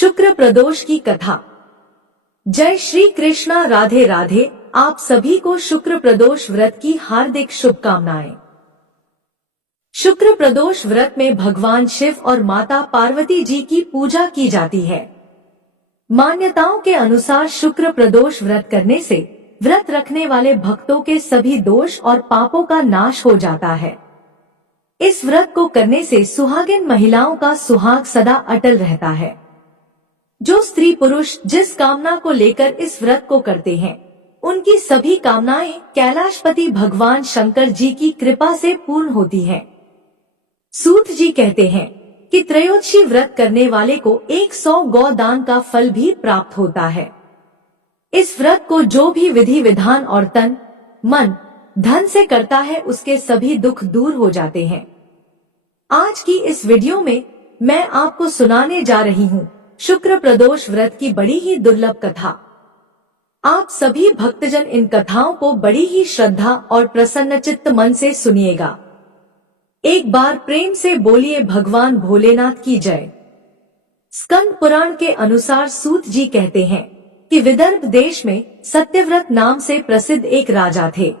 शुक्र प्रदोष की कथा। जय श्री कृष्णा, राधे राधे। आप सभी को शुक्र प्रदोष व्रत की हार्दिक शुभकामनाएं। शुक्र प्रदोष व्रत में भगवान शिव और माता पार्वती जी की पूजा की जाती है। मान्यताओं के अनुसार शुक्र प्रदोष व्रत करने से व्रत रखने वाले भक्तों के सभी दोष और पापों का नाश हो जाता है। इस व्रत को करने से सुहागिन महिलाओं का सुहाग सदा अटल रहता है। जो स्त्री पुरुष जिस कामना को लेकर इस व्रत को करते हैं, उनकी सभी कामनाएं कैलाशपति भगवान शंकर जी की कृपा से पूर्ण होती हैं। सूत जी कहते हैं कि त्रयोदशी व्रत करने वाले को 100 गौदान का फल भी प्राप्त होता है। इस व्रत को जो भी विधि विधान और तन, मन, धन से करता है, उसके सभी दुख दूर हो जाते हैं। आज की इस वीडियो में मैं आपको सुनाने जा रही हूँ शुक्र प्रदोष व्रत की बड़ी ही दुर्लभ कथा। आप सभी भक्तजन इन कथाओं को बड़ी ही श्रद्धा और प्रसन्नचित्त मन से सुनिएगा। एक बार प्रेम से बोलिए भगवान भोलेनाथ की जय। स्कंद पुराण के अनुसार सूत जी कहते हैं कि विदर्भ देश में सत्यव्रत नाम से प्रसिद्ध एक राजा थे।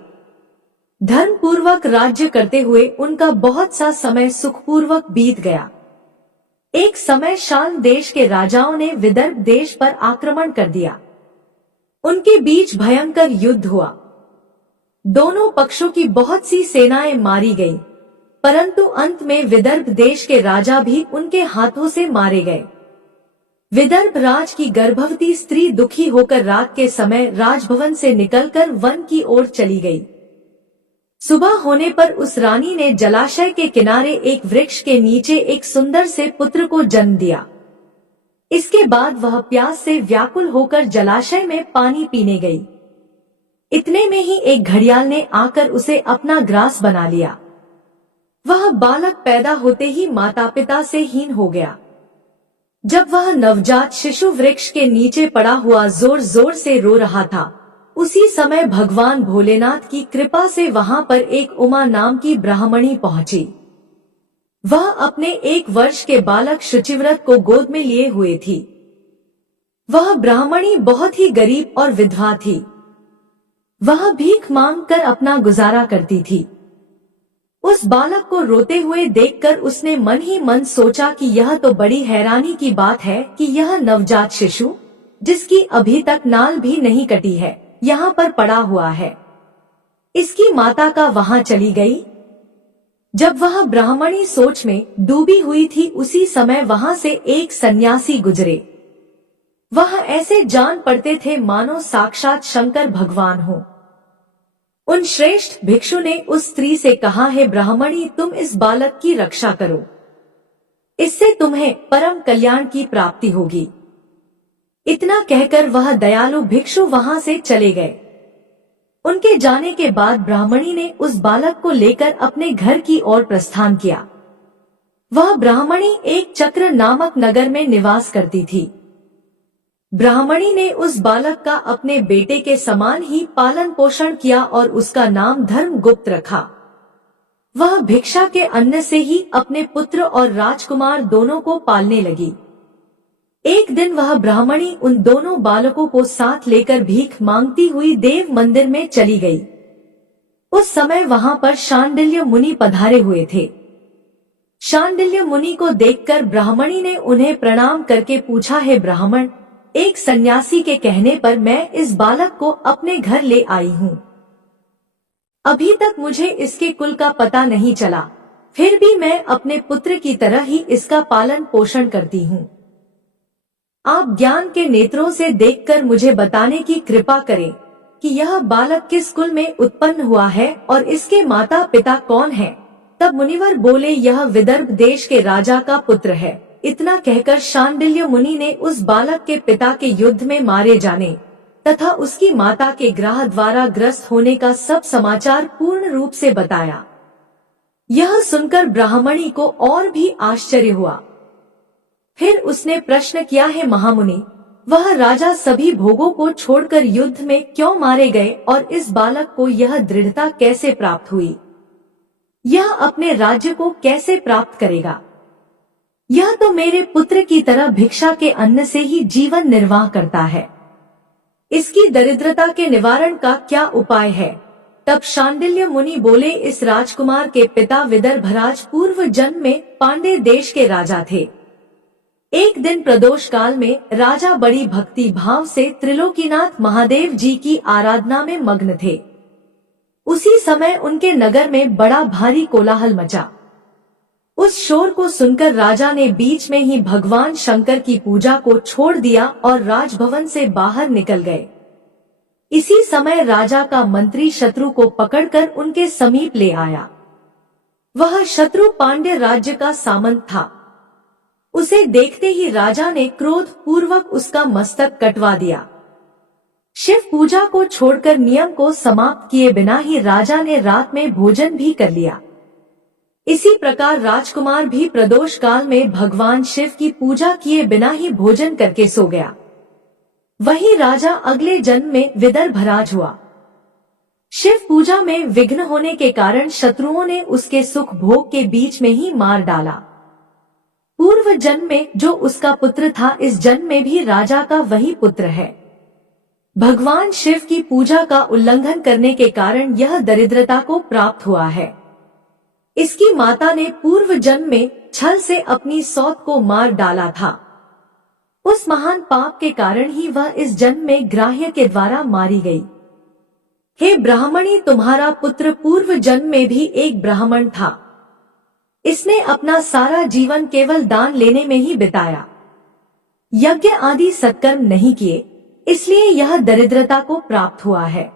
धर्म पूर्वक राज्य करते हुए उनका बहुत सा समय सुखपूर्वक बीत गया। एक समय शाल देश के राजाओं ने विदर्भ देश पर आक्रमण कर दिया। उनके बीच भयंकर युद्ध हुआ। दोनों पक्षों की बहुत सी सेनाएं मारी गईं, परंतु अंत में विदर्भ देश के राजा भी उनके हाथों से मारे गए। विदर्भ राज की गर्भवती स्त्री दुखी होकर रात के समय राजभवन से निकलकर वन की ओर चली गई। सुबह होने पर उस रानी ने जलाशय के किनारे एक वृक्ष के नीचे एक सुंदर से पुत्र को जन्म दिया। इसके बाद वह प्यास से व्याकुल होकर जलाशय में पानी पीने गई। इतने में ही एक घड़ियाल ने आकर उसे अपना ग्रास बना लिया। वह बालक पैदा होते ही माता पिता से हीन हो गया। जब वह नवजात शिशु वृक्ष के नीचे पड़ा हुआ जोर जोर से रो रहा था, उसी समय भगवान भोलेनाथ की कृपा से वहां पर एक उमा नाम की ब्राह्मणी पहुंची। वह अपने 1 वर्ष के बालक शुचिव्रत को गोद में लिए हुए थी। वह ब्राह्मणी बहुत ही गरीब और विधवा थी। वह भीख मांग कर अपना गुजारा करती थी। उस बालक को रोते हुए देखकर उसने मन ही मन सोचा कि यह तो बड़ी हैरानी की बात है कि यह नवजात शिशु, जिसकी अभी तक नाल भी नहीं कटी है, यहाँ पर पड़ा हुआ है। इसकी माता का वहां चली गई। जब वह ब्राह्मणी सोच में डूबी हुई थी, उसी समय वहां से एक सन्यासी गुजरे। वह ऐसे जान पड़ते थे मानो साक्षात शंकर भगवान हो। उन श्रेष्ठ भिक्षु ने उस स्त्री से कहा, है ब्राह्मणी, तुम इस बालक की रक्षा करो, इससे तुम्हें परम कल्याण की प्राप्ति होगी। इतना कहकर वह दयालु भिक्षु वहां से चले गए। उनके जाने के बाद ब्राह्मणी ने उस बालक को लेकर अपने घर की ओर प्रस्थान किया। वह ब्राह्मणी एक चक्र नामक नगर में निवास करती थी। ब्राह्मणी ने उस बालक का अपने बेटे के समान ही पालन पोषण किया और उसका नाम धर्मगुप्त रखा। वह भिक्षा के अन्न से ही अपने पुत्र और राजकुमार दोनों को पालने लगी। एक दिन वह ब्राह्मणी उन दोनों बालकों को साथ लेकर भीख मांगती हुई देव मंदिर में चली गई। उस समय वहां पर शांडिल्य मुनि पधारे हुए थे। शांडिल्य मुनि को देखकर ब्राह्मणी ने उन्हें प्रणाम करके पूछा, है ब्राह्मण, एक सन्यासी के कहने पर मैं इस बालक को अपने घर ले आई हूँ। अभी तक मुझे इसके कुल का पता नहीं चला, फिर भी मैं अपने पुत्र की तरह ही इसका पालन पोषण करती हूँ। आप ज्ञान के नेत्रों से देखकर मुझे बताने की कृपा करें कि यह बालक किस कुल में उत्पन्न हुआ है और इसके माता पिता कौन हैं। तब मुनिवर बोले, यह विदर्भ देश के राजा का पुत्र है। इतना कहकर शांडिल्य मुनि ने उस बालक के पिता के युद्ध में मारे जाने तथा उसकी माता के ग्रह द्वारा ग्रस्त होने का सब समाचार पूर्ण रूप से बताया। यह सुनकर ब्राह्मणी को और भी आश्चर्य हुआ। फिर उसने प्रश्न किया, है महामुनि, वह राजा सभी भोगों को छोड़कर युद्ध में क्यों मारे गए और इस बालक को यह दृढ़ता कैसे प्राप्त हुई? यह अपने राज्य को कैसे प्राप्त करेगा? यह तो मेरे पुत्र की तरह भिक्षा के अन्न से ही जीवन निर्वाह करता है। इसकी दरिद्रता के निवारण का क्या उपाय है? तब शांडिल्य मुनि बोले, इस राजकुमार के पिता विदर्भराज पूर्व जन्म में पांडे देश के राजा थे। एक दिन प्रदोष काल में राजा बड़ी भक्ति भाव से त्रिलोकीनाथ महादेव जी की आराधना में मग्न थे। उसी समय उनके नगर में बड़ा भारी कोलाहल मचा। उस शोर को सुनकर राजा ने बीच में ही भगवान शंकर की पूजा को छोड़ दिया और राजभवन से बाहर निकल गए। इसी समय राजा का मंत्री शत्रु को पकड़कर उनके समीप ले आया। वह शत्रु पांड्य राज्य का सामंत था। उसे देखते ही राजा ने क्रोध पूर्वक उसका मस्तक कटवा दिया। शिव पूजा को छोड़कर नियम को समाप्त किए बिना ही राजा ने रात में भोजन भी कर लिया। इसी प्रकार राजकुमार भी प्रदोष काल में भगवान शिव की पूजा किए बिना ही भोजन करके सो गया। वही राजा अगले जन्म में विदर्भराज हुआ। शिव पूजा में विघ्न होने के कारण शत्रुओं ने उसके सुख भोग के बीच में ही मार डाला। पूर्व जन्म में जो उसका पुत्र था, इस जन्म में भी राजा का वही पुत्र है। भगवान शिव की पूजा का उल्लंघन करने के कारण यह दरिद्रता को प्राप्त हुआ है। इसकी माता ने पूर्व जन्म में छल से अपनी सौत को मार डाला था। उस महान पाप के कारण ही वह इस जन्म में ग्राह्य के द्वारा मारी गई। हे ब्राह्मणी, तुम्हारा पुत्र पूर्व जन्म में भी एक ब्राह्मण था। इसने अपना सारा जीवन केवल दान लेने में ही बिताया। यज्ञ आदि सत्कर्म नहीं किए, इसलिए यह दरिद्रता को प्राप्त हुआ है।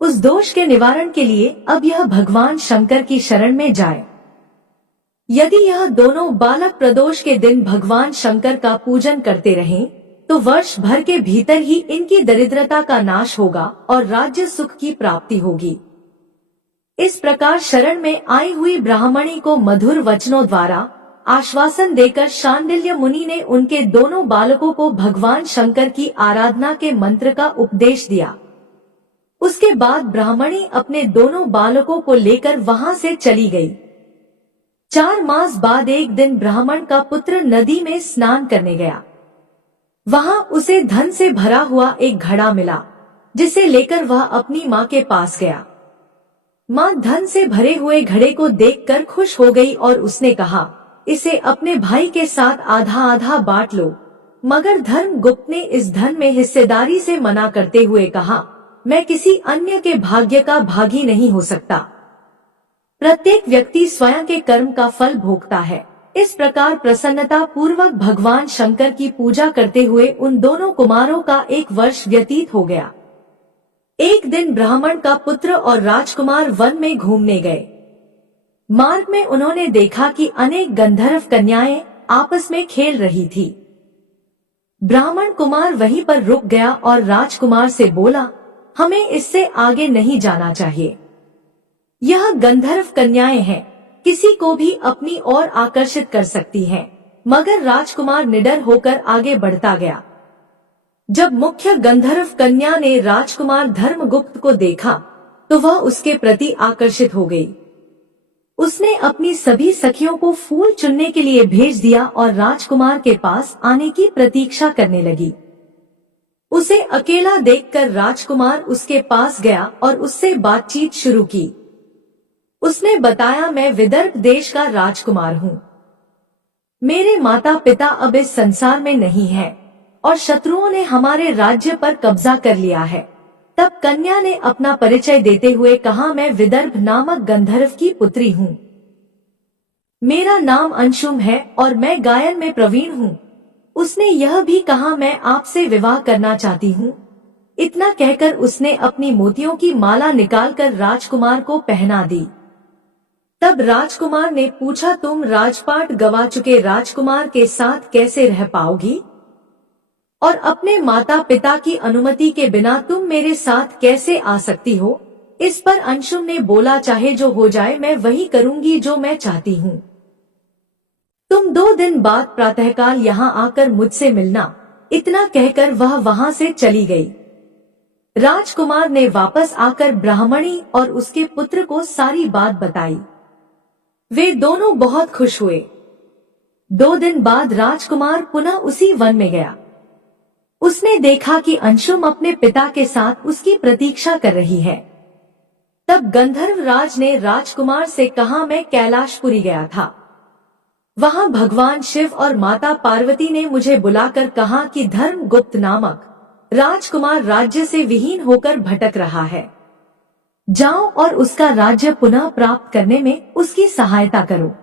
उस दोष के निवारण के लिए अब यह भगवान शंकर की शरण में जाए। यदि यह दोनों बालक प्रदोष के दिन भगवान शंकर का पूजन करते रहें, तो वर्ष भर के भीतर ही इनकी दरिद्रता का नाश होगा और राज्य सुख की प्राप्ति होगी। इस प्रकार शरण में आई हुई ब्राह्मणी को मधुर वचनों द्वारा आश्वासन देकर शांडिल्य मुनि ने उनके दोनों बालकों को भगवान शंकर की आराधना के मंत्र का उपदेश दिया। उसके बाद ब्राह्मणी अपने दोनों बालकों को लेकर वहां से चली गई। 4 मास बाद एक दिन ब्राह्मण का पुत्र नदी में स्नान करने गया। वहां उसे धन से भरा हुआ एक घड़ा मिला, जिसे लेकर वह अपनी माँ के पास गया। माँ धन से भरे हुए घड़े को देखकर खुश हो गई और उसने कहा, इसे अपने भाई के साथ आधा आधा बांट लो। मगर धर्मगुप्त ने इस धन में हिस्सेदारी से मना करते हुए कहा, मैं किसी अन्य के भाग्य का भागी नहीं हो सकता। प्रत्येक व्यक्ति स्वयं के कर्म का फल भोगता है। इस प्रकार प्रसन्नता पूर्वक भगवान शंकर की पूजा करते हुए उन दोनों कुमारों का 1 वर्ष व्यतीत हो गया। एक दिन ब्राह्मण का पुत्र और राजकुमार वन में घूमने गए। मार्ग में उन्होंने देखा कि अनेक गंधर्व कन्याएं आपस में खेल रही थी। ब्राह्मण कुमार वहीं पर रुक गया और राजकुमार से बोला, हमें इससे आगे नहीं जाना चाहिए। यह गंधर्व कन्याएं हैं, किसी को भी अपनी ओर आकर्षित कर सकती हैं। मगर राजकुमार निडर होकर आगे बढ़ता गया। जब मुख्य गंधर्व कन्या ने राजकुमार धर्मगुप्त को देखा, तो वह उसके प्रति आकर्षित हो गई। उसने अपनी सभी सखियों को फूल चुनने के लिए भेज दिया और राजकुमार के पास आने की प्रतीक्षा करने लगी। उसे अकेला देखकर राजकुमार उसके पास गया और उससे बातचीत शुरू की। उसने बताया, मैं विदर्भ देश का राजकुमार हूँ। मेरे माता पिता अब इस संसार में नहीं है और शत्रुओं ने हमारे राज्य पर कब्जा कर लिया है। तब कन्या ने अपना परिचय देते हुए कहा, मैं विदर्भ नामक गंधर्व की पुत्री हूँ। मेरा नाम अंशुम है और मैं गायन में प्रवीण हूँ। उसने यह भी कहा, मैं आपसे विवाह करना चाहती हूँ। इतना कहकर उसने अपनी मोतियों की माला निकालकर राजकुमार को पहना दी। तब राजकुमार ने पूछा, तुम राजपाट गवा चुके राजकुमार के साथ कैसे रह पाओगी और अपने माता पिता की अनुमति के बिना तुम मेरे साथ कैसे आ सकती हो? इस पर अंशुम ने बोला, चाहे जो हो जाए मैं वही करूंगी जो मैं चाहती हूँ। तुम 2 दिन बाद प्रातःकाल यहाँ आकर मुझसे मिलना। इतना कहकर वह वहां से चली गई। राजकुमार ने वापस आकर ब्राह्मणी और उसके पुत्र को सारी बात बताई। वे दोनों बहुत खुश हुए। 2 दिन बाद राजकुमार पुनः उसी वन में गया। उसने देखा कि अंशुम अपने पिता के साथ उसकी प्रतीक्षा कर रही है। तब गंधर्व राज ने राजकुमार से कहा, मैं कैलाशपुरी गया था। वहां भगवान शिव और माता पार्वती ने मुझे बुलाकर कहा कि धर्मगुप्त नामक राजकुमार राज्य से विहीन होकर भटक रहा है। जाओ और उसका राज्य पुनः प्राप्त करने में उसकी सहायता करो।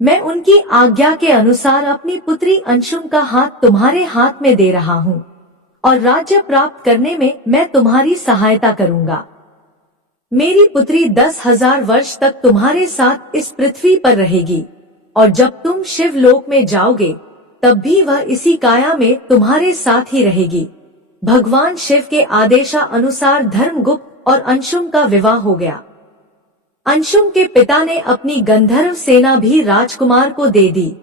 मैं उनकी आज्ञा के अनुसार अपनी पुत्री अंशुम का हाथ तुम्हारे हाथ में दे रहा हूँ और राज्य प्राप्त करने में मैं तुम्हारी सहायता करूँगा। मेरी पुत्री 10,000 वर्ष तक तुम्हारे साथ इस पृथ्वी पर रहेगी और जब तुम शिवलोक में जाओगे तब भी वह इसी काया में तुम्हारे साथ ही रहेगी। भगवान शिव के आदेशानुसार धर्मगुप्त और अंशुम का विवाह हो गया। अंशुम के पिता ने अपनी गंधर्व सेना भी राजकुमार को दे दी।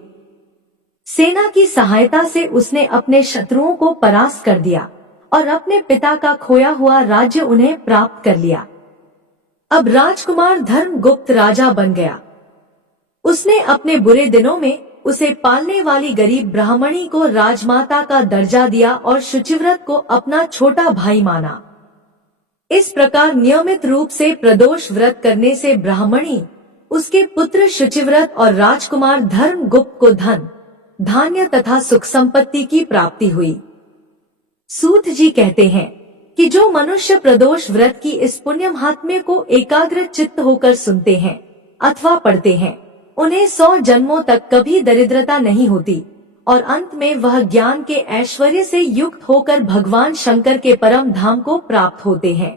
सेना की सहायता से उसने अपने शत्रुओं को परास्त कर दिया और अपने पिता का खोया हुआ राज्य उन्हें प्राप्त कर लिया। अब राजकुमार धर्मगुप्त राजा बन गया। उसने अपने बुरे दिनों में उसे पालने वाली गरीब ब्राह्मणी को राजमाता का दर्जा दिया और शुचिव्रत को अपना छोटा भाई माना। इस प्रकार नियमित रूप से प्रदोष व्रत करने से ब्राह्मणी, उसके पुत्र शुचिव्रत और राजकुमार धर्मगुप्त को धन, धान्य तथा सुख संपत्ति की प्राप्ति हुई। सूत जी कहते हैं कि जो मनुष्य प्रदोष व्रत की इस पुण्य महात्म्य को एकाग्र चित्त होकर सुनते हैं अथवा पढ़ते हैं, उन्हें 100 जन्मों तक कभी दरिद्रता नहीं होती और अंत में वह ज्ञान के ऐश्वर्य से युक्त होकर भगवान शंकर के परम धाम को प्राप्त होते हैं।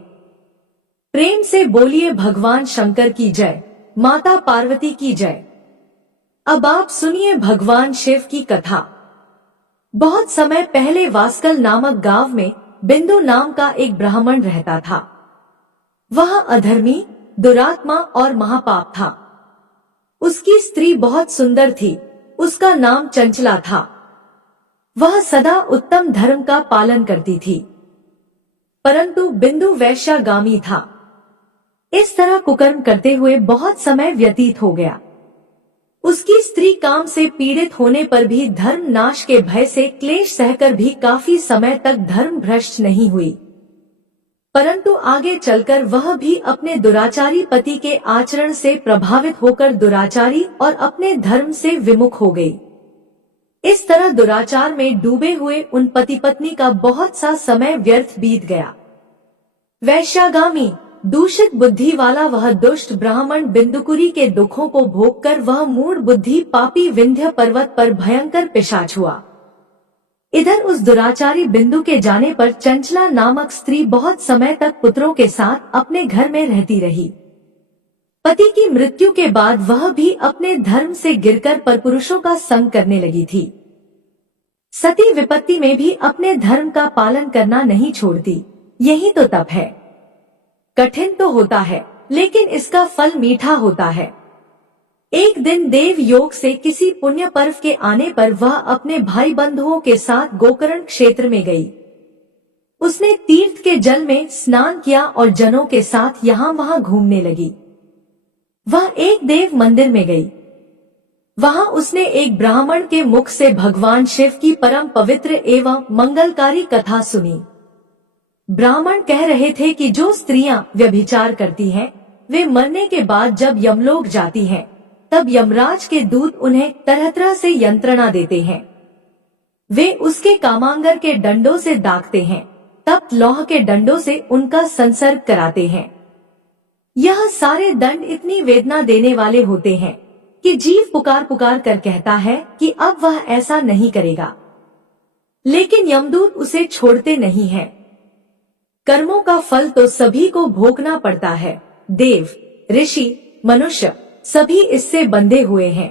प्रेम से बोलिए भगवान शंकर की जय, माता पार्वती की जय। अब आप सुनिए भगवान शिव की कथा। बहुत समय पहले वास्कल नामक गांव में बिंदु नाम का एक ब्राह्मण रहता था। वह अधर्मी, दुरात्मा और महापाप था। उसकी स्त्री बहुत सुंदर थी। उसका नाम चंचला था। वह सदा उत्तम धर्म का पालन करती थी, परंतु बिंदु वैश्यागामी था। इस तरह कुकर्म करते हुए बहुत समय व्यतीत हो गया। उसकी स्त्री काम से पीड़ित होने पर भी धर्म नाश के भय से क्लेश सहकर भी काफी समय तक धर्म भ्रष्ट नहीं हुई, परंतु आगे चलकर वह भी अपने दुराचारी पति के आचरण से प्रभावित होकर दुराचारी और अपने धर्म से विमुख हो गई। इस तरह दुराचार में डूबे हुए उन पति पत्नी का बहुत सा समय व्यर्थ बीत गया। वैश्यागामी, दूषित बुद्धि वाला वह दुष्ट ब्राह्मण बिंदुकुरी के दुखों को भोगकर वह मूढ़ बुद्धि पापी विंध्य पर्वत पर भयंकर पिशाच हुआ। इधर उस दुराचारी बिंदु के जाने पर चंचला नामक स्त्री बहुत समय तक पुत्रों के साथ अपने घर में रहती रही। पति की मृत्यु के बाद वह भी अपने धर्म से गिरकर परपुरुषों का संग करने लगी थी। सती विपत्ति में भी अपने धर्म का पालन करना नहीं छोड़ती। यही तो तप है। कठिन तो होता है, लेकिन इसका फल मीठा होता है। एक दिन देव योग से किसी पुण्य पर्व के आने पर वह अपने भाई बंधुओं के साथ गोकर्ण क्षेत्र में गई। उसने तीर्थ के जल में स्नान किया और जनों के साथ यहाँ वहाँ घूमने लगी। वह एक देव मंदिर में गई। वहाँ उसने एक ब्राह्मण के मुख से भगवान शिव की परम पवित्र एवं मंगलकारी कथा सुनी। ब्राह्मण कह रहे थे कि जो स्त्रियां व्यभिचार करती हैं, वे मरने के बाद जब यमलोक जाती हैं, तब यमराज के दूत उन्हें तरह तरह से यंत्रणा देते हैं। वे उसके कामांगर के डंडों से दागते हैं, तप्त लौह के डंडों से उनका संसर्ग कराते हैं। यह सारे दंड इतनी वेदना देने वाले होते हैं कि जीव पुकार पुकार कर कहता है कि अब वह ऐसा नहीं करेगा, लेकिन यमदूत उसे छोड़ते नहीं हैं। कर्मों का फल तो सभी को भोगना पड़ता है। देव, ऋषि, मनुष्य सभी इससे बंधे हुए हैं।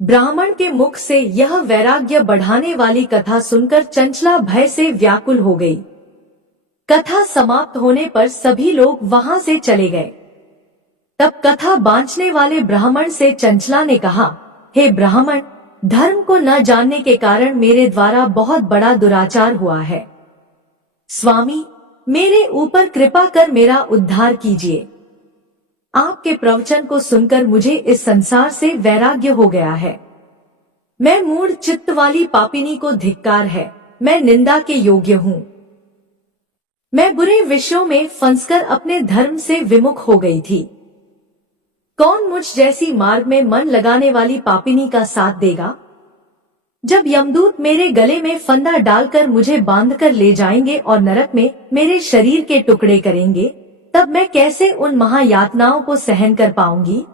ब्राह्मण के मुख से यह वैराग्य बढ़ाने वाली कथा सुनकर चंचला भय से व्याकुल हो गई। कथा समाप्त होने पर सभी लोग वहां से चले गए। तब कथा बांचने वाले ब्राह्मण से चंचला ने कहा, हे ब्राह्मण, धर्म को न जानने के कारण मेरे द्वारा बहुत बड़ा दुराचार हुआ है। स्वामी, मेरे ऊपर कृपा कर मेरा उद्धार कीजिए। आपके प्रवचन को सुनकर मुझे इस संसार से वैराग्य हो गया है। मैं मूढ़ चित्त वाली पापिनी को धिक्कार है, मैं निंदा के योग्य हूँ। मैं बुरे विषयों में फंसकर अपने धर्म से विमुख हो गई थी। कौन मुझ जैसी मार्ग में मन लगाने वाली पापिनी का साथ देगा? जब यमदूत मेरे गले में फंदा डालकर मुझे बांधकर ले जाएंगे और नरक में मेरे शरीर के टुकड़े करेंगे, तब मैं कैसे उन महायातनाओं को सहन कर पाऊंगी?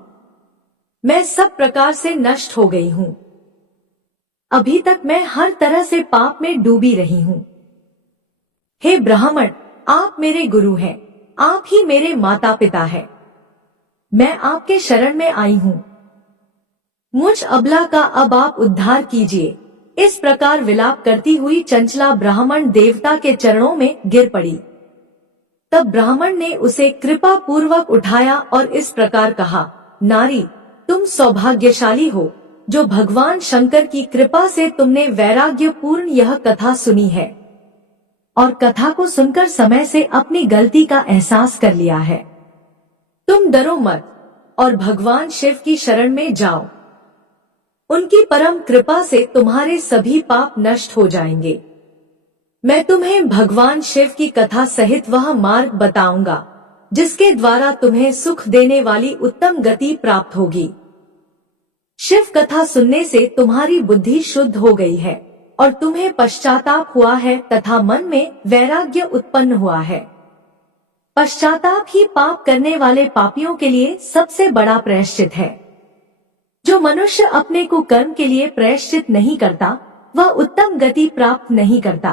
मैं सब प्रकार से नष्ट हो गई हूँ। अभी तक मैं हर तरह से पाप में डूबी रही हूँ। हे ब्राह्मण, आप मेरे गुरु हैं, आप ही मेरे माता पिता हैं। मैं आपके शरण में आई हूँ। मुझ अबला का अब आप उद्धार कीजिए। इस प्रकार विलाप करती हुई चंचला ब्राह्मण देवता के चरणों में गिर पड़ी। तब ब्राह्मण ने उसे कृपा पूर्वक उठाया और इस प्रकार कहा, नारी, तुम सौभाग्यशाली हो जो भगवान शंकर की कृपा से तुमने वैराग्य पूर्ण यह कथा सुनी है और कथा को सुनकर समय से अपनी गलती का एहसास कर लिया है। तुम डरो मत और भगवान शिव की शरण में जाओ। उनकी परम कृपा से तुम्हारे सभी पाप नष्ट हो जाएंगे। मैं तुम्हें भगवान शिव की कथा सहित वह मार्ग बताऊंगा जिसके द्वारा तुम्हें सुख देने वाली उत्तम गति प्राप्त होगी। शिव कथा सुनने से तुम्हारी बुद्धि शुद्ध हो गई है और तुम्हें पश्चाताप हुआ है तथा मन में वैराग्य उत्पन्न हुआ है। पश्चाताप ही पाप करने वाले पापियों के लिए सबसे बड़ा प्रायश्चित है। जो मनुष्य अपने कुकर्म के लिए प्रायश्चित नहीं करता, वह उत्तम गति प्राप्त नहीं करता,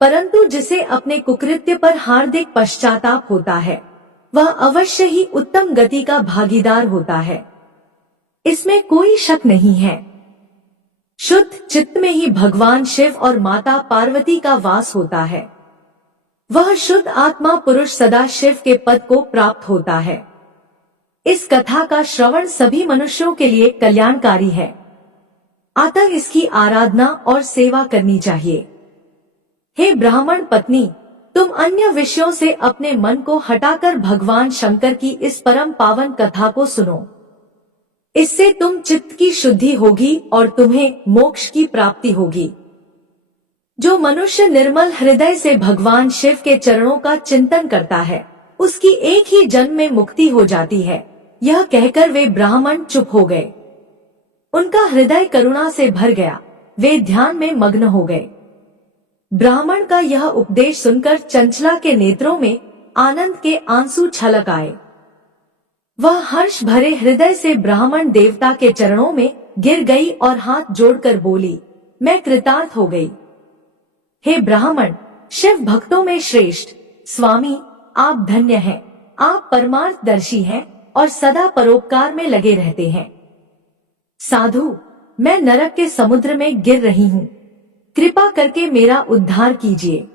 परंतु जिसे अपने कुकृत्य पर हार्दिक पश्चाताप होता है, वह अवश्य ही उत्तम गति का भागीदार होता है। इसमें कोई शक नहीं है। शुद्ध चित्त में ही भगवान शिव और माता पार्वती का वास होता है। वह शुद्ध आत्मा पुरुष सदा शिव के पद को प्राप्त होता है। इस कथा का श्रवण सभी मनुष्यों के लिए कल्याणकारी है, अतः इसकी आराधना और सेवा करनी चाहिए। हे ब्राह्मण पत्नी, तुम अन्य विषयों से अपने मन को हटाकर भगवान शंकर की इस परम पावन कथा को सुनो। इससे तुम चित्त की शुद्धि होगी और तुम्हें मोक्ष की प्राप्ति होगी। जो मनुष्य निर्मल हृदय से भगवान शिव के चरणों का चिंतन करता है, उसकी एक ही जन्म में मुक्ति हो जाती है। यह कहकर वे ब्राह्मण चुप हो गए। उनका हृदय करुणा से भर गया, वे ध्यान में मग्न हो गए। ब्राह्मण का यह उपदेश सुनकर चंचला के नेत्रों में आनंद के आंसू छलक आए। वह हर्ष भरे हृदय से ब्राह्मण देवता के चरणों में गिर गई और हाथ जोड़कर बोली, मैं कृतार्थ हो गई। हे ब्राह्मण, शिव भक्तों में श्रेष्ठ स्वामी, आप धन्य हैं। आप परमार्थदर्शी हैं और सदा परोपकार में लगे रहते हैं। साधु, मैं नरक के समुद्र में गिर रही हूँ, कृपा करके मेरा उद्धार कीजिए।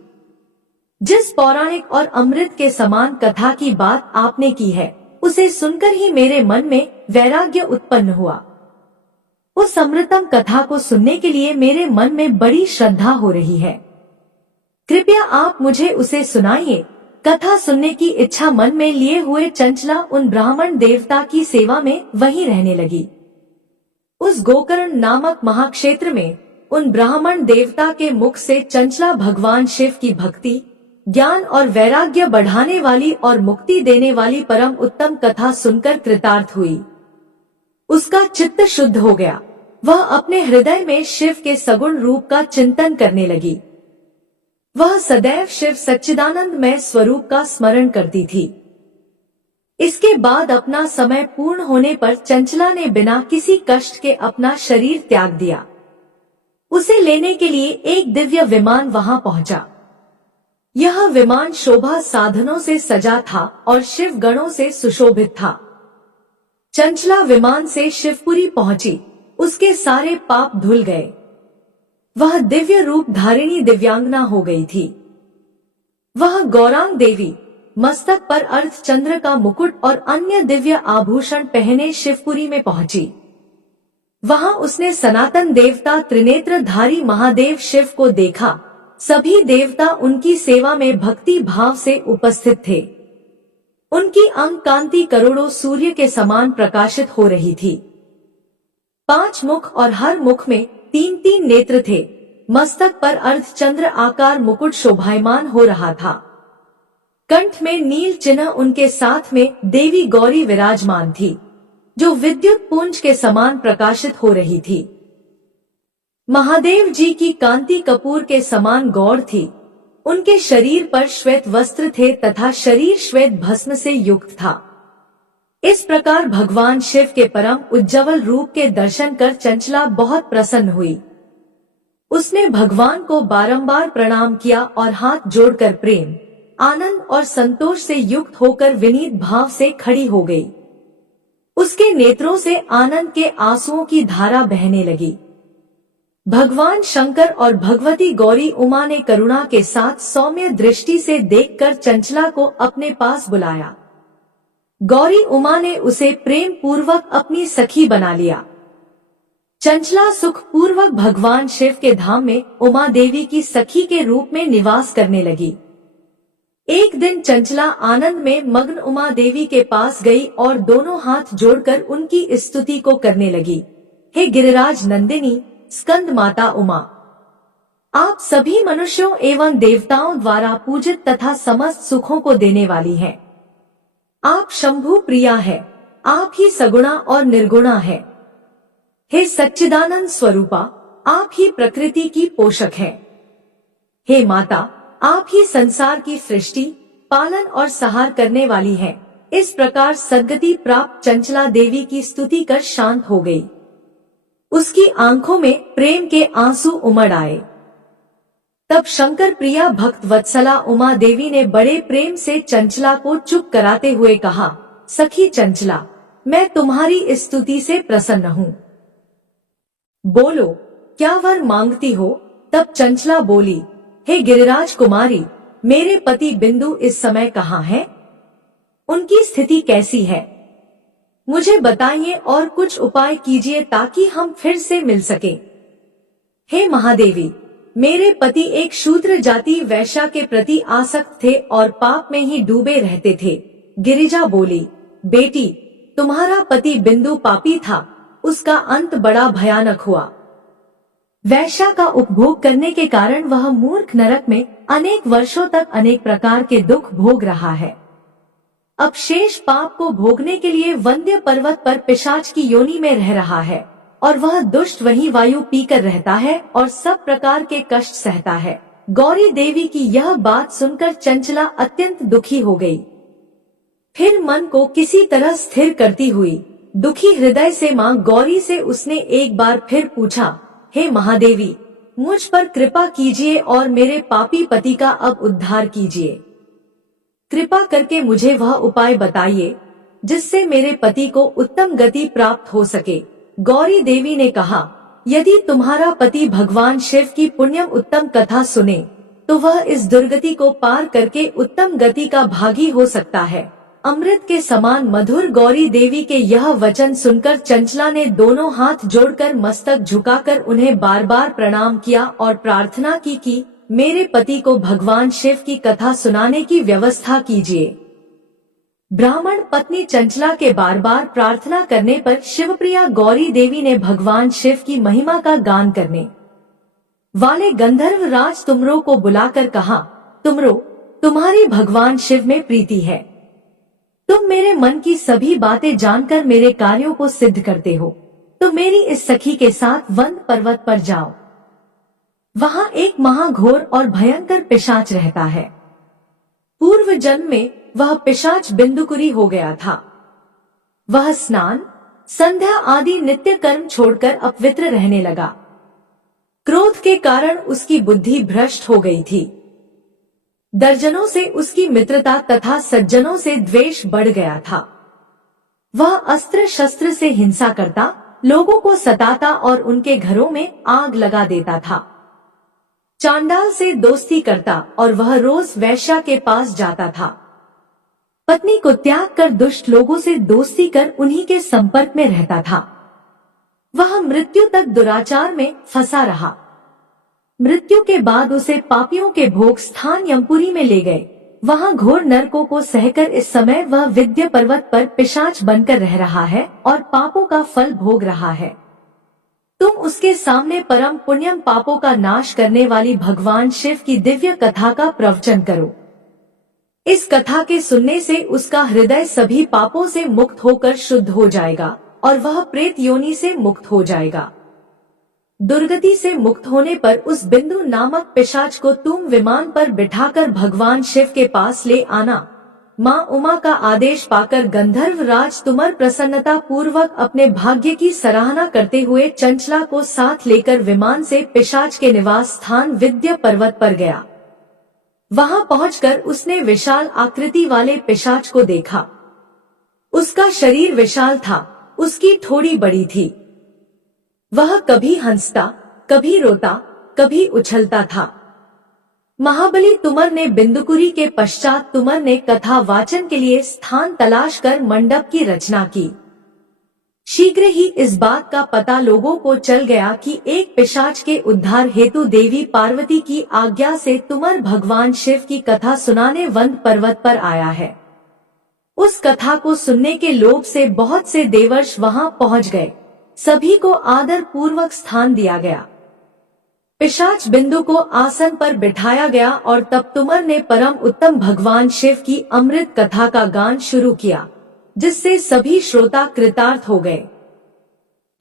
जिस पौराणिक और अमृत के समान कथा की बात आपने की है, उसे सुनकर ही मेरे मन में वैराग्य उत्पन्न हुआ। उस अमृतम कथा को सुनने के लिए मेरे मन में बड़ी श्रद्धा हो रही है। कृपया आप मुझे उसे सुनाइए। कथा सुनने की इच्छा मन में लिए हुए चंचला उन ब्राह्मण देवता की सेवा में वहीं रहने लगी। उस गोकर्ण नामक महाक्षेत्र में उन ब्राह्मण देवता के मुख से चंचला भगवान शिव की भक्ति, ज्ञान और वैराग्य बढ़ाने वाली और मुक्ति देने वाली परम उत्तम कथा सुनकर कृतार्थ हुई। उसका चित्त शुद्ध हो गया। वह अपने हृदय में शिव के सगुण रूप का चिंतन करने लगी। वह सदैव शिव सच्चिदानंदमय स्वरूप का स्मरण करती थी। इसके बाद अपना समय पूर्ण होने पर चंचला ने बिना किसी कष्ट के अपना शरीर त्याग दिया। उसे लेने के लिए एक दिव्य विमान वहां पहुंचा। यह विमान शोभा साधनों से सजा था और शिव गणों से सुशोभित था। चंचला विमान से शिवपुरी पहुंची। उसके सारे पाप धुल गए। वह दिव्य रूप धारिणी दिव्यांगना हो गई थी। वह गौरांग देवी मस्तक पर अर्धचंद्र का मुकुट और अन्य दिव्य आभूषण पहने शिवपुरी में पहुंची। वहां उसने सनातन देवता त्रिनेत्रधारी महादेव शिव को देखा। सभी देवता उनकी सेवा में भक्ति भाव से उपस्थित थे। उनकी अंग कांति करोड़ों सूर्य के समान प्रकाशित हो रही थी। 5 मुख और हर मुख में 3-3 नेत्र थे। मस्तक पर अर्धचंद्र आकार मुकुट शोभायमान हो रहा था। कंठ में नील चिन्ह, उनके साथ में देवी गौरी विराजमान थी, जो विद्युत पुंज के समान प्रकाशित हो रही थी। महादेव जी की कांति कपूर के समान गौर थी। उनके शरीर पर श्वेत वस्त्र थे तथा शरीर श्वेत भस्म से युक्त था। इस प्रकार भगवान शिव के परम उज्ज्वल रूप के दर्शन कर चंचला बहुत प्रसन्न हुई। उसने भगवान को बारंबार प्रणाम किया और हाथ जोड़कर प्रेम, आनंद और संतोष से युक्त होकर विनीत भाव से खड़ी हो गई। उसके नेत्रों से आनंद के आंसुओं की धारा बहने लगी। भगवान शंकर और भगवती गौरी उमा ने करुणा के साथ सौम्य दृष्टि से देखकर चंचला को अपने पास बुलाया। गौरी उमा ने उसे प्रेम पूर्वक अपनी सखी बना लिया। चंचला सुख पूर्वक भगवान शिव के धाम में उमा देवी की सखी के रूप में निवास करने लगी। एक दिन चंचला आनंद में मग्न उमा देवी के पास गई और दोनों हाथ जोड़कर उनकी स्तुति को करने लगी। हे गिरिराज नंदिनी, स्कंद माता उमा, आप सभी मनुष्यों एवं देवताओं द्वारा पूजित तथा समस्त सुखों को देने वाली हैं। आप शंभु प्रिया है, आप ही सगुणा और निर्गुणा है। हे सच्चिदानंद स्वरूपा, आप ही प्रकृति की पोषक है। हे माता, आप ही संसार की सृष्टि, पालन और सहार करने वाली हैं। इस प्रकार सद्गति प्राप्त चंचला देवी की स्तुति कर शांत हो गई। उसकी आंखों में प्रेम के आंसू उमड़ आए। तब शंकर प्रिया भक्त वत्सला उमा देवी ने बड़े प्रेम से चंचला को चुप कराते हुए कहा, सखी चंचला, मैं तुम्हारी स्तुति से प्रसन्न हूँ। बोलो, क्या वर मांगती हो? तब चंचला बोली, हे गिरिराज कुमारी, मेरे पति बिंदु इस समय कहाँ हैं? उनकी स्थिति कैसी है? मुझे बताइए और कुछ उपाय कीजिए ताकि हम फिर से मिल सके। हे महादेवी, मेरे पति एक शूद्र जाति वैश्या के प्रति आसक्त थे और पाप में ही डूबे रहते थे। गिरिजा बोली, बेटी, तुम्हारा पति बिंदु पापी था, उसका अंत बड़ा भयानक हुआ। वैश्या का उपभोग करने के कारण वह मूर्ख नरक में अनेक वर्षों तक अनेक प्रकार के दुख भोग रहा है। अब शेष पाप को भोगने के लिए वंद्य पर्वत पर पिशाच की योनि में रह रहा है और वह दुष्ट वही वायु पीकर रहता है और सब प्रकार के कष्ट सहता है। गौरी देवी की यह बात सुनकर चंचला अत्यंत दुखी हो गई। फिर मन को किसी तरह स्थिर करती हुई दुखी हृदय से मां गौरी से उसने एक बार फिर पूछा, हे महादेवी, मुझ पर कृपा कीजिए और मेरे पापी पति का अब उद्धार कीजिए। कृपा करके मुझे वह उपाय बताइए जिससे मेरे पति को उत्तम गति प्राप्त हो सके। गौरी देवी ने कहा, यदि तुम्हारा पति भगवान शिव की पुण्यम उत्तम कथा सुने तो वह इस दुर्गति को पार करके उत्तम गति का भागी हो सकता है। अमृत के समान मधुर गौरी देवी के यह वचन सुनकर चंचला ने दोनों हाथ जोड़कर मस्तक झुकाकर उन्हें बार बार प्रणाम किया और प्रार्थना की कि मेरे पति को भगवान शिव की कथा सुनाने की व्यवस्था कीजिए। ब्राह्मण पत्नी चंचला के बार बार प्रार्थना करने पर शिवप्रिया गौरी देवी ने भगवान शिव की महिमा का गान करने वाले गंधर्व राज तुमरो को बुलाकर कहा, तुमरो, तुम्हारी भगवान शिव में प्रीति है। तुम मेरे मन की सभी बातें जानकर मेरे कार्यों को सिद्ध करते हो, तो मेरी इस सखी के साथ वंद पर्वत पर जाओ। वहां एक महाघोर और भयंकर पिशाच रहता है। पूर्व जन्म में वह पिशाच बिंदुकुरी हो गया था। वह स्नान, संध्या आदि नित्य कर्म छोड़कर अपवित्र रहने लगा। क्रोध के कारण उसकी बुद्धि भ्रष्ट हो गई थी। दर्जनों से उसकी मित्रता तथा सज्जनों से द्वेष बढ़ गया था। वह अस्त्र शस्त्र से हिंसा करता, लोगों को सताता और उनके घरों में आग लगा देता था। चांडाल से दोस्ती करता और वह रोज वैश्या के पास जाता था। पत्नी को त्याग कर दुष्ट लोगों से दोस्ती कर उन्हीं के संपर्क में रहता था। वह मृत्यु तक दुराचार में फंसा रहा। मृत्यु के बाद उसे पापियों के भोग स्थान यमपुरी में ले गए। वहां घोर नरकों को सहकर इस समय वह विद्या पर्वत पर पिशाच बनकर रह रहा है और पापों का फल भोग रहा है। तुम उसके सामने परम पुण्यम पापों का नाश करने वाली भगवान शिव की दिव्य कथा का प्रवचन करो। इस कथा के सुनने से उसका हृदय सभी पापों से मुक्त होकर शुद्ध हो जाएगा और वह प्रेत योनि से मुक्त हो जाएगा। दुर्गति से मुक्त होने पर उस बिंदु नामक पिशाच को तुम विमान पर बिठाकर भगवान शिव के पास ले आना। माँ उमा का आदेश पाकर गंधर्व राज तुमर प्रसन्नता पूर्वक अपने भाग्य की सराहना करते हुए चंचला को साथ लेकर विमान से पिशाच के निवास स्थान विद्या पर्वत पर गया। वहां पहुंचकर उसने विशाल आकृति वाले पिशाच को देखा। उसका शरीर विशाल था, उसकी ठोड़ी बड़ी थी। वह कभी हंसता, कभी रोता, कभी उछलता था। महाबली तुमर ने बिंदुकुरी के पश्चात तुमर ने कथा वाचन के लिए स्थान तलाश कर मंडप की रचना की। शीघ्र ही इस बात का पता लोगों को चल गया कि एक पिशाच के उद्धार हेतु देवी पार्वती की आज्ञा से तुमर भगवान शिव की कथा सुनाने वंद पर्वत पर आया है। उस कथा को सुनने के लोभ से बहुत से देवर्ष वहां पहुंच गए। सभी को आदर पूर्वक स्थान दिया गया। पिशाच बिंदु को आसन पर बिठाया गया और तब तुमर ने परम उत्तम भगवान शिव की अमृत कथा का गान शुरू किया, जिससे सभी श्रोता कृतार्थ हो गए।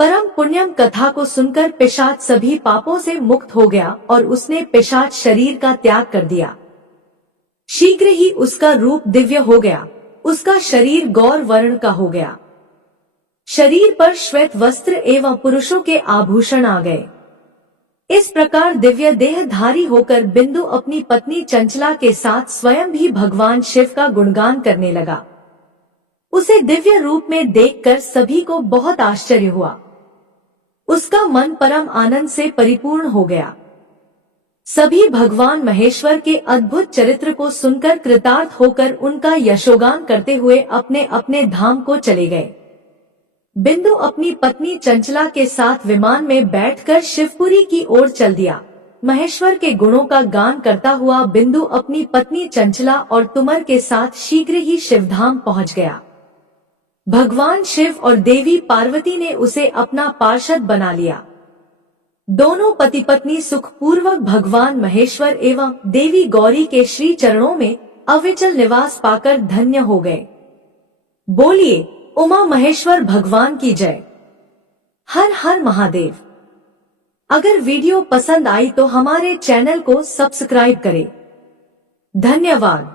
परम पुण्यम कथा को सुनकर पिशाच सभी पापों से मुक्त हो गया और उसने पिशाच शरीर का त्याग कर दिया। शीघ्र ही उसका रूप दिव्य हो गया, उसका शरीर गौर वर्ण का हो गया। शरीर पर श्वेत वस्त्र एवं पुरुषों के आभूषण आ गए। इस प्रकार दिव्य देहधारी होकर बिंदु अपनी पत्नी चंचला के साथ स्वयं भी भगवान शिव का गुणगान करने लगा। उसे दिव्य रूप में देखकर सभी को बहुत आश्चर्य हुआ। उसका मन परम आनंद से परिपूर्ण हो गया। सभी भगवान महेश्वर के अद्भुत चरित्र को सुनकर कृतार्थ होकर उनका यशोगान करते हुए अपने अपने धाम को चले गए। बिंदु अपनी पत्नी चंचला के साथ विमान में बैठकर शिवपुरी की ओर चल दिया। महेश्वर के गुणों का गान करता हुआ बिंदु अपनी पत्नी चंचला और तुमर के साथ शीघ्र ही शिवधाम पहुंच गया। भगवान शिव और देवी पार्वती ने उसे अपना पार्षद बना लिया। दोनों पति पत्नी सुखपूर्वक भगवान महेश्वर एवं देवी गौरी के श्री चरणों में अविचल निवास पाकर धन्य हो गए। बोलिए उमा महेश्वर भगवान की जय। हर हर महादेव। अगर वीडियो पसंद आई तो हमारे चैनल को सब्सक्राइब करें। धन्यवाद।